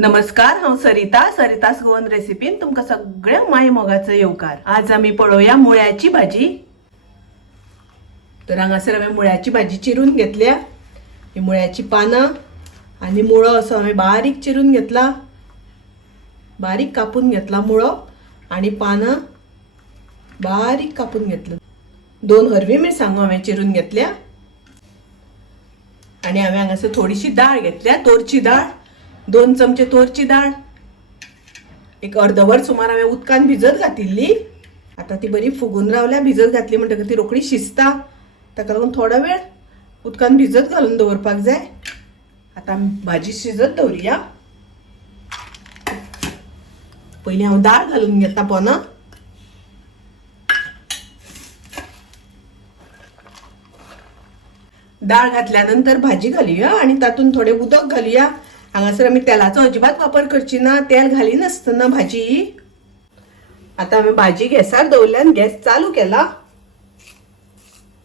नमस्कार, हांव सरितास गोवन रेसिपीन तुमकां सगळ्यांक माय मोगाचो येवकार। आज आमी पळोवया मुळ्याची भाजी। तर हांगासर हांवें मुळ्याची भाजी चिरून घेतल्या। ही मुळ्याची पानां आनी मुळो असो हांवें बारीक चिरून घेतला, बारीक कापून घेतला मुळो आनी पानां बारीक कापून घेतलं। 2 हरवी मिरसांगो हांवें चिरून घेतल्या आनी हांवें हांगासर थोडीशी दाळ घेतल्या, तोरची दाळ, 2 चमचे तोरची दाळ, एक अर्धवर सुमार हांवें उदकान भिजत घातिल्ली। आता ती बरी फुगून रावल्या, भिजत घातली म्हणटकीर ती रोखडी शिजता, ताका लागून थोडा वेळ उदकान भिजत घालून दवरपाक जाय। आता भाजी शिजत दवरया। पयलीं हांव दाळ घालून घेता पोना। दाळ घातल्यानंतर भाजी घालुया आनी तातूंत थोडे उदक घालुया। हांगासर आमी तेलाचो अजिबात वापर करची ना, तेल घालिनासतना भाजी। आता हांवें भाजी गॅसार दवरल्यान गॅस चालू केला।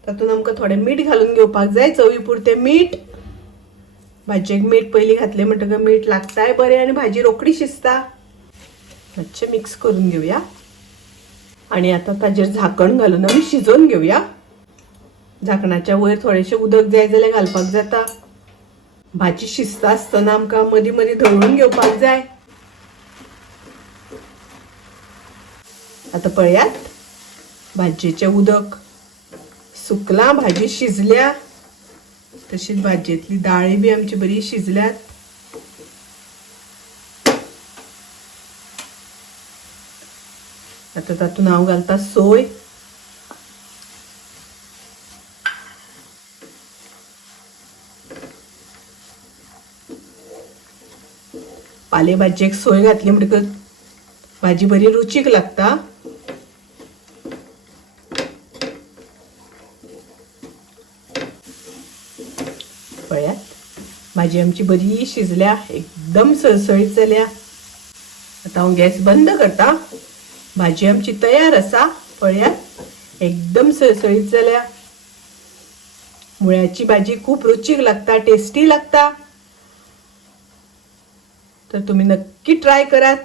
तातूंत आमकां थोडे मीठ घालून घेवपाक जाय, चवी पुरते मीठ। भाजयेक मीठ पयलीं घातलें म्हणटकीर मीठ लागताय बरें आनी भाजी रोखडी शिजता। मातशें मिक्स करून घेवया आनी आता ताजेर झाकण घालून आमी शिजोवन घेवया। झाकणाच्या वयर थोडेशें उदक जाय जाल्यार घालपाक जाता। भाजी शिजता आसतना आमकां मदीं मदीं ढवळून घेवपाक जाय। आता पळयात, भाजयेचें उदक सुकलां, भाजी शिजल्या, तशीच भाजयेंतली दाळय बी आमची बरी शिजल्यात। आता तातूंत हांव घालता सोय, पालेभाजयेक सोय घातली म्हणटकच भाजी बरी रुचीक लागता। पळयात, भाजी आमची बरी शिजल्या, एकदम सळसळीत जाल्या। आता हांव गॅस बंद करता। भाजी आमची तयार आसा। पळयात, एकदम सळसळीत जाल्या। मुळ्याची भाजी खूप रुचीक लागता, टेस्टी लागता। तर तुम्ही नक्की ट्राय करात।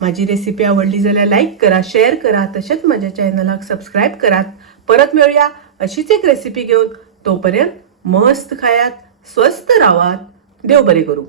माझी रेसिपी आवडली जाल्यार लाईक करा, शेअर करा, तसेच माझ्या चॅनलाक सबस्क्राईब करात। परत मिळूया अशीच एक रेसिपी घेऊन। तोपर्यंत मस्त खायात, स्वस्थ राहात, देव बरे करू।